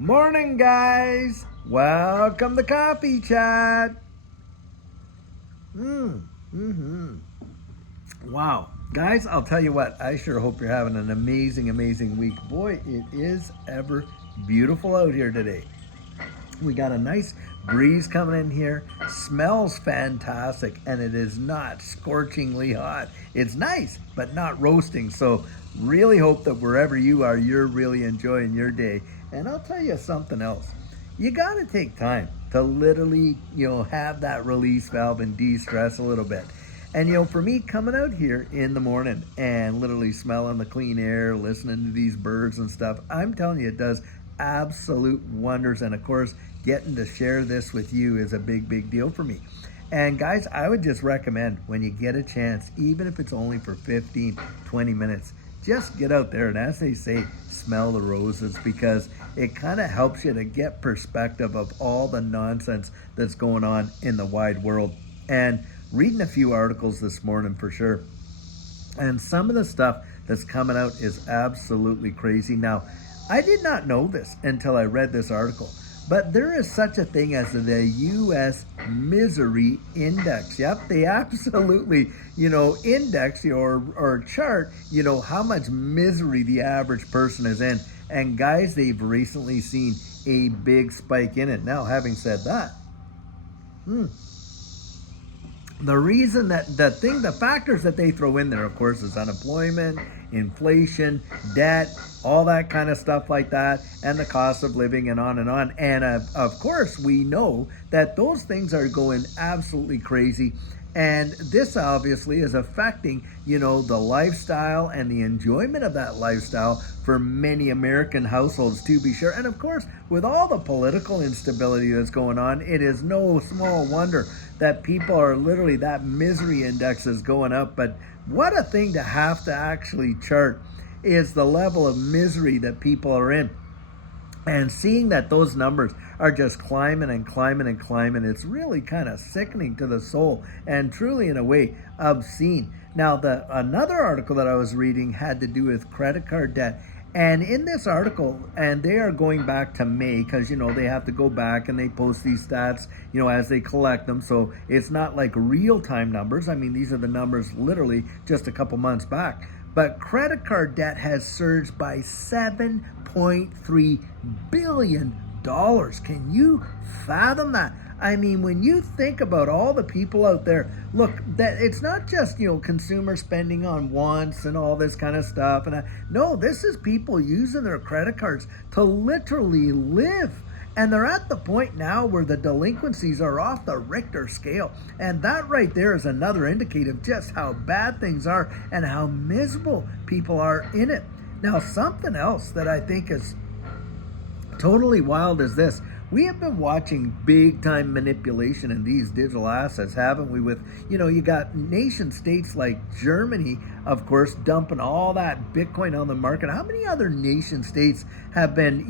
Morning, guys. Welcome to Coffee Chat. Wow. Guys, I'll tell you what, I sure hope you're having an amazing week. Boy, it is ever beautiful out here today. We got a nice breeze coming in here. Smells fantastic, and it is not scorchingly hot. It's nice, but not roasting. So really hope that wherever you are, you're really enjoying your day. And I'll tell you something else. You got to take time to literally, have that release valve and de-stress a little bit. And for me, coming out here in the morning and literally smelling the clean air, listening to these birds and stuff, I'm telling you, it does absolute wonders. And of course, getting to share this with you is a big deal for me. And guys, I would just recommend when you get a chance, even if it's only for 15, 20 minutes, just get out there and, as they say, smell the roses, because it kind of helps you to get perspective of all the nonsense that's going on in the wide world. And reading a few articles this morning for sure. And some of the stuff that's coming out is absolutely crazy. Now, I did not know this until I read this article, but there is such a thing as the U.S. Misery Index. Yep, they absolutely, index or chart, how much misery the average person is in. And guys, they've recently seen a big spike in it. Now, having said that, the reason that the factors that they throw in there, of course, is unemployment, inflation, debt, all that kind of stuff like that, and the cost of living, and on and on. And of course, we know that those things are going absolutely crazy. And this obviously is affecting, the lifestyle and the enjoyment of that lifestyle for many American households, to be sure. And of course, with all the political instability that's going on, it is no small wonder that people are literally, that misery index is going up. But what a thing to have to actually chart is the level of misery that people are in. And seeing that those numbers are just climbing, it's really kind of sickening to the soul, and truly, in a way, obscene. Now, another article that I was reading had to do with credit card debt. And in this article, and they are going back to May, because, they have to go back and they post these stats, as they collect them. So it's not like real-time numbers. I mean, these are the numbers literally just a couple months back. But credit card debt has surged by $7.3 billion. Can you fathom that? I mean, when you think about all the people out there, look, that it's not just, consumer spending on wants and all this kind of stuff. And no, this is people using their credit cards to literally live. And they're at the point now where the delinquencies are off the Richter scale. And that right there is another indicator of just how bad things are and how miserable people are in it. Now, something else that I think is totally wild is this. We have been watching big time manipulation in these digital assets, haven't we? With, you got nation states like Germany, of course, dumping all that Bitcoin on the market. How many other nation states have been,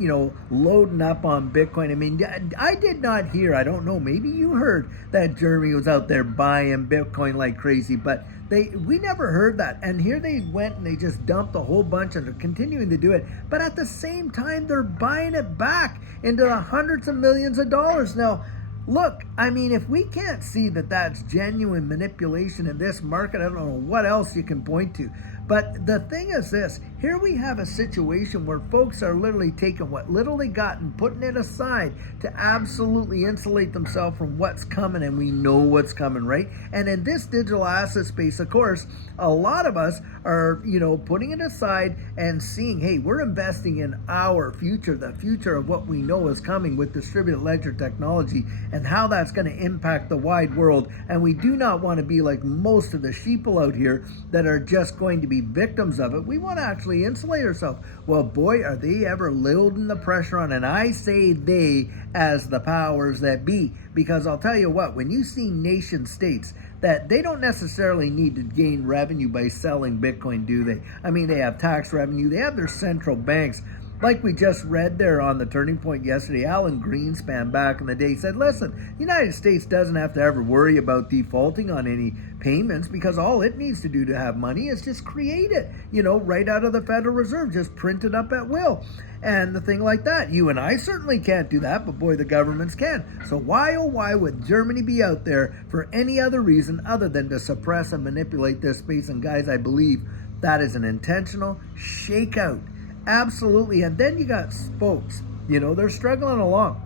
loading up on Bitcoin? I mean, I did not hear, I don't know, maybe you heard that Germany was out there buying Bitcoin like crazy, but we never heard that. And here they went and they just dumped a whole bunch, and they're continuing to do it. But at the same time, they're buying it back into the hundreds of millions of dollars. Now, look, I mean, if we can't see that that's genuine manipulation in this market, I don't know what else you can point to. But the thing is this, here we have a situation where folks are literally taking what little they got and putting it aside to absolutely insulate themselves from what's coming, and we know what's coming, right? And in this digital asset space, of course, a lot of us are, putting it aside and seeing, hey, we're investing in our future, the future of what we know is coming with distributed ledger technology and how that's going to impact the wide world. And we do not want to be like most of the sheeple out here that are just going to be victims of it. We want to actually insulate ourselves. Well, boy, are they ever loading the pressure on. And I say they as the powers that be, because I'll tell you what, when you see nation states that they don't necessarily need to gain revenue by selling Bitcoin, do they? I mean, they have tax revenue, they have their central banks Like we just read there on the Turning Point yesterday, Alan Greenspan back in the day said, listen, the United States doesn't have to ever worry about defaulting on any payments because all it needs to do to have money is just create it, right out of the Federal Reserve, just print it up at will. And the thing like that, you and I certainly can't do that, but boy, the governments can. So why, oh why would Germany be out there for any other reason other than to suppress and manipulate this space? And guys, I believe that is an intentional shakeout. Absolutely. And then you got folks, they're struggling along.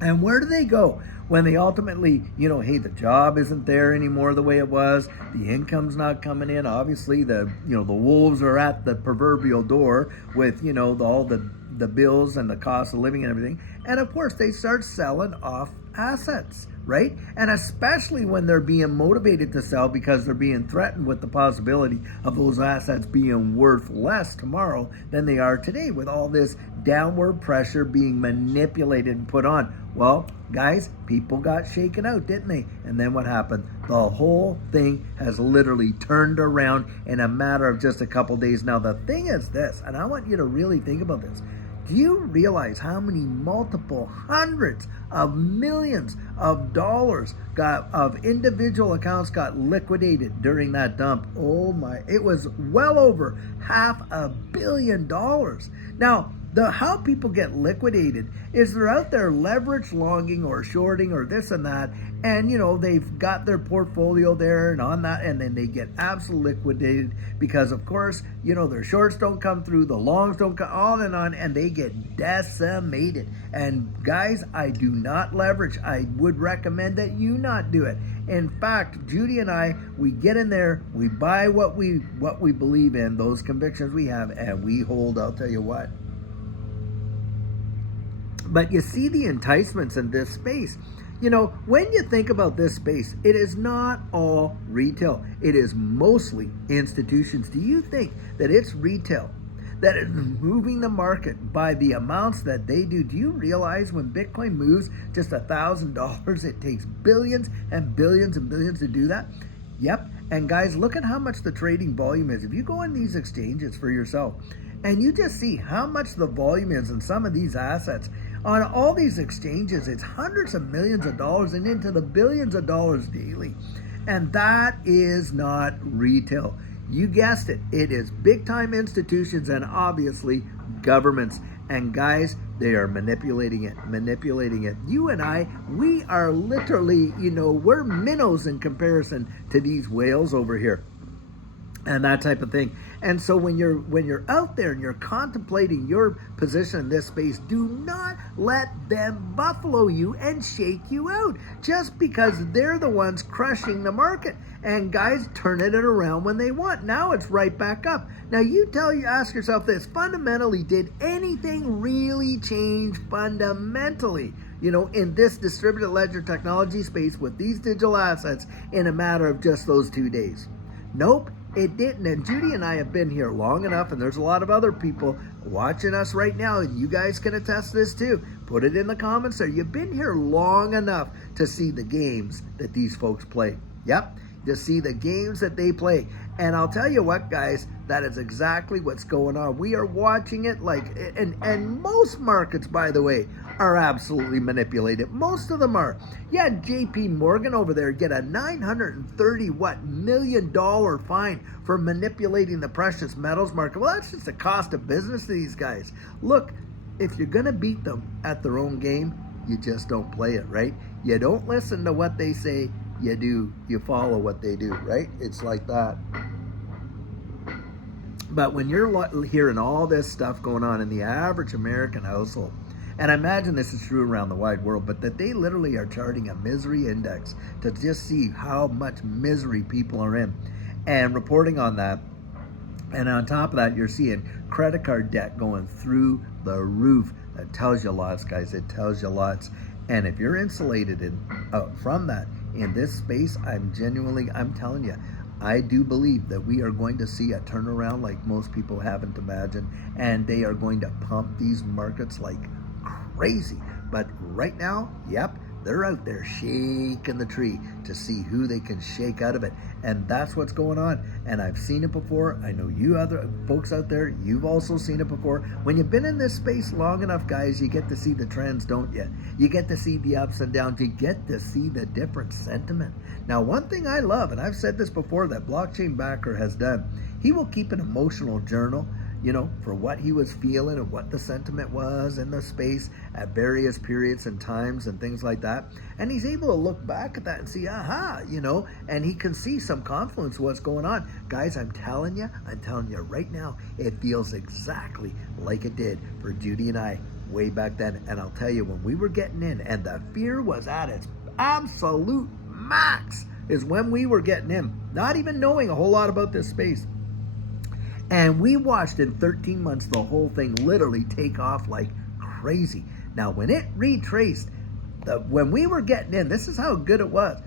And where do they go when they ultimately, hey, the job isn't there anymore the way it was, the income's not coming in, obviously the wolves are at the proverbial door with, all the bills and the cost of living and everything. And of course they start selling off assets, right? And especially when they're being motivated to sell because they're being threatened with the possibility of those assets being worth less tomorrow than they are today, with all this downward pressure being manipulated and put on. Well, guys, people got shaken out, didn't they? And then what happened? The whole thing has literally turned around in a matter of just a couple days. Now, the thing is this, and I want you to really think about this. Do you realize how many multiple hundreds of millions of dollars of individual accounts got liquidated during that dump? Oh my, it was well over $500 million. Now, how people get liquidated is they're out there leverage longing or shorting or this and that, and they've got their portfolio there and on that, and then they get absolutely liquidated because of course their shorts don't come through, the longs don't come on, and they get decimated. And guys, I do not leverage. I would recommend that you not do it. In fact, Judy and I, we get in there, we buy what we believe in, those convictions we have, and we hold. I'll tell you what. But you see the enticements in this space. When you think about this space, it is not all retail. It is mostly institutions. Do you think that it's retail that is moving the market by the amounts that they do? Do you realize when Bitcoin moves just $1,000, it takes billions and billions and billions to do that? Yep. And guys, look at how much the trading volume is. If you go on these exchanges for yourself and you just see how much the volume is in some of these assets, on all these exchanges, it's hundreds of millions of dollars and into the billions of dollars daily. And that is not retail. You guessed it. It is big time institutions and obviously governments. And guys, they are manipulating it. You and I, we are literally, we're minnows in comparison to these whales over here. And that type of thing. And so when you're out there and you're contemplating your position in this space, do not let them buffalo you and shake you out just because they're the ones crushing the market. And guys, turning it around when they want. Now it's right back up. Now you ask yourself this, fundamentally, did anything really change fundamentally, in this distributed ledger technology space with these digital assets in a matter of just those 2 days? Nope. It didn't. And Judy and I have been here long enough, and there's a lot of other people watching us right now, and you guys can attest this too. Put it in the comments there. You've been here long enough to see the games that these folks play. Yep, to see the games that they play. And I'll tell you what, guys, that is exactly what's going on. We are watching it and most markets, by the way, are absolutely manipulated. Most of them are. Yeah, JP Morgan over there get a $930 million fine for manipulating the precious metals market. Well, that's just the cost of business to these guys. Look, if you're going to beat them at their own game, you just don't play it, right? You don't listen to what they say. You follow what they do, right? It's like that. But when you're hearing all this stuff going on in the average American household, and I imagine this is true around the wide world, but that they literally are charting a misery index to just see how much misery people are in and reporting on that. And on top of that, you're seeing credit card debt going through the roof. That tells you lots, guys. It tells you lots. And if you're insulated from that in this space, I'm telling you, I do believe that we are going to see a turnaround like most people haven't imagined, and they are going to pump these markets like crazy. But right now, yep, They're out there shaking the tree to see who they can shake out of it. And that's what's going on. And I've seen it before. I know you other folks out there, you've also seen it before. When you've been in this space long enough, guys, you get to see the trends, don't you? You get to see the ups and downs. You get to see the different sentiment. Now, one thing I love, and I've said this before, that blockchain backer has done, he will keep an emotional journal, you know, for what he was feeling and what the sentiment was in the space at various periods and times and things like that. And he's able to look back at that and see, aha, you know, and he can see some confluence of what's going on. Guys, I'm telling you right now, it feels exactly like it did for Judy and I way back then. And I'll tell you, when we were getting in and the fear was at its absolute max, is when we were getting in, not even knowing a whole lot about this space. And we watched in 13 months the whole thing literally take off like crazy. Now, when it retraced, when we were getting in, this is how good it was.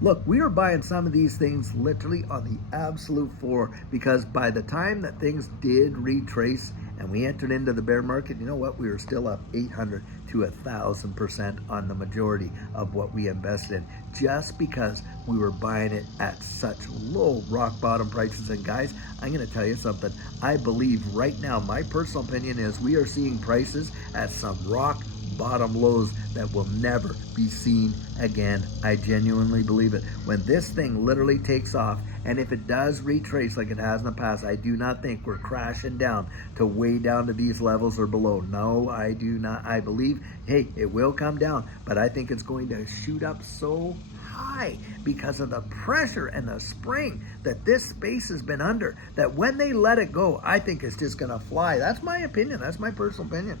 Look, we were buying some of these things literally on the absolute floor, because by the time that things did retrace and we entered into the bear market, you know what? We were still up 800 to 1,000% on the majority of what we invested in, just because we were buying it at such low rock bottom prices. And guys, I'm going to tell you something. I believe right now, my personal opinion is we are seeing prices at some rock bottom lows that will never be seen again. I genuinely believe it. When this thing literally takes off, and if it does retrace like it has in the past, I do not think we're crashing down to way down to these levels or below. No, I do not. I believe, hey, it will come down, but I think it's going to shoot up so high because of the pressure and the spring that this space has been under, that when they let it go, I think it's just going to fly. That's my opinion. That's my personal opinion.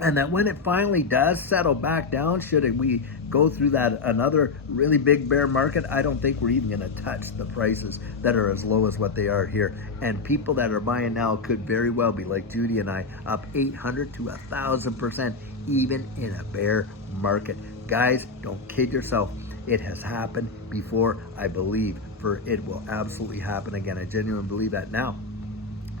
And that when it finally does settle back down, should we go through that another really big bear market, I don't think we're even going to touch the prices that are as low as what they are here. And people that are buying now could very well be like Judy and I, up 800 to 1,000% even in a bear market. Guys, don't kid yourself. It has happened before. I believe it will absolutely happen again. I genuinely believe that. Now,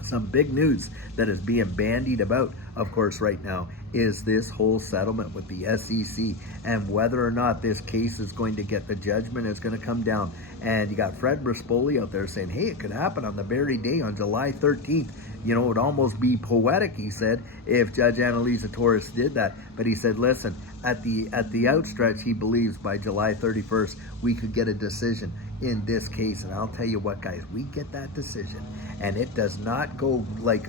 some big news that is being bandied about, of course, right now is this whole settlement with the SEC and whether or not this case is going to get the judgment is going to come down. And you got Fred Rispoli out there saying, hey, it could happen on the very day on July 13th. You know, it would almost be poetic, he said, if Judge Annalisa Torres did that. But he said, listen, at the outstretch, he believes by July 31st, we could get a decision in this case. And I'll tell you what, guys, we get that decision and it does not go like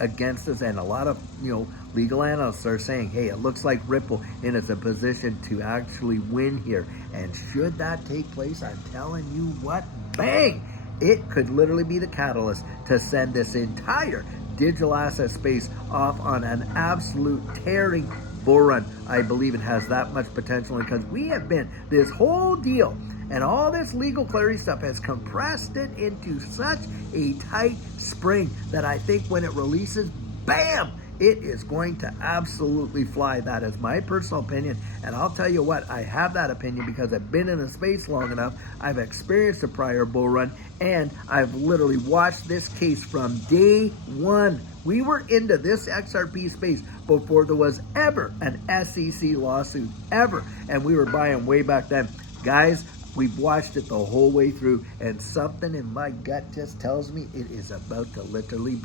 against us. And a lot of, you know, legal analysts are saying, hey, it looks like Ripple is a position to actually win here. And should that take place, I'm telling you what, bang, it could literally be the catalyst to send this entire digital asset space off on an absolute tearing bull run. I believe it has that much potential because we have been, this whole deal and all this legal clarity stuff has compressed it into such a tight spring that I think when it releases, bam, it is going to absolutely fly. That is my personal opinion. And I'll tell you what, I have that opinion because I've been in the space long enough. I've experienced a prior bull run and I've literally watched this case from day one. We were into this XRP space before there was ever an SEC lawsuit, ever. And we were buying way back then. Guys, we've watched it the whole way through, and something in my gut just tells me it is about to literally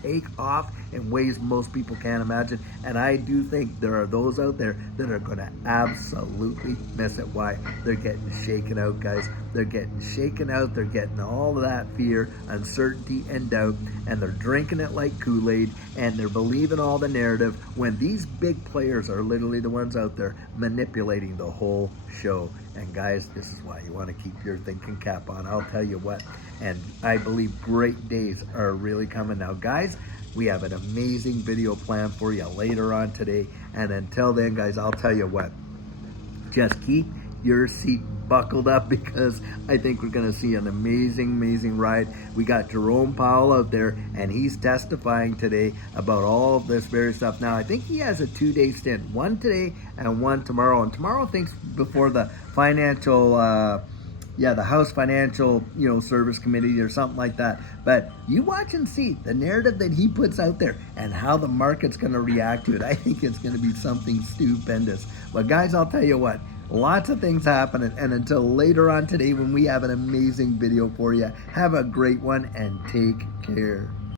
take off in ways most people can't imagine. And I do think there are those out there that are going to absolutely miss it. Why? They're getting shaken out, guys. They're getting shaken out. They're getting all of that fear, uncertainty, and doubt, and they're drinking it like Kool-Aid, and they're believing all the narrative when these big players are literally the ones out there manipulating the whole show. And guys, this is why you want to keep your thinking cap on. I'll tell you what, and I believe great days are really coming now. Guys, we have an amazing video planned for you later on today. And until then, guys, I'll tell you what, just keep your seat buckled up because I think we're going to see an amazing ride. We got Jerome Powell out there and he's testifying today about all of this very stuff. Now, I think he has a 2-day stint, one today and one tomorrow. And tomorrow, I think, before the financial yeah, the House Financial, Service Committee or something like that. But you watch and see the narrative that he puts out there and how the market's going to react to it. I think it's going to be something stupendous. But guys, I'll tell you what, lots of things happening. And until later on today when we have an amazing video for you, have a great one and take care.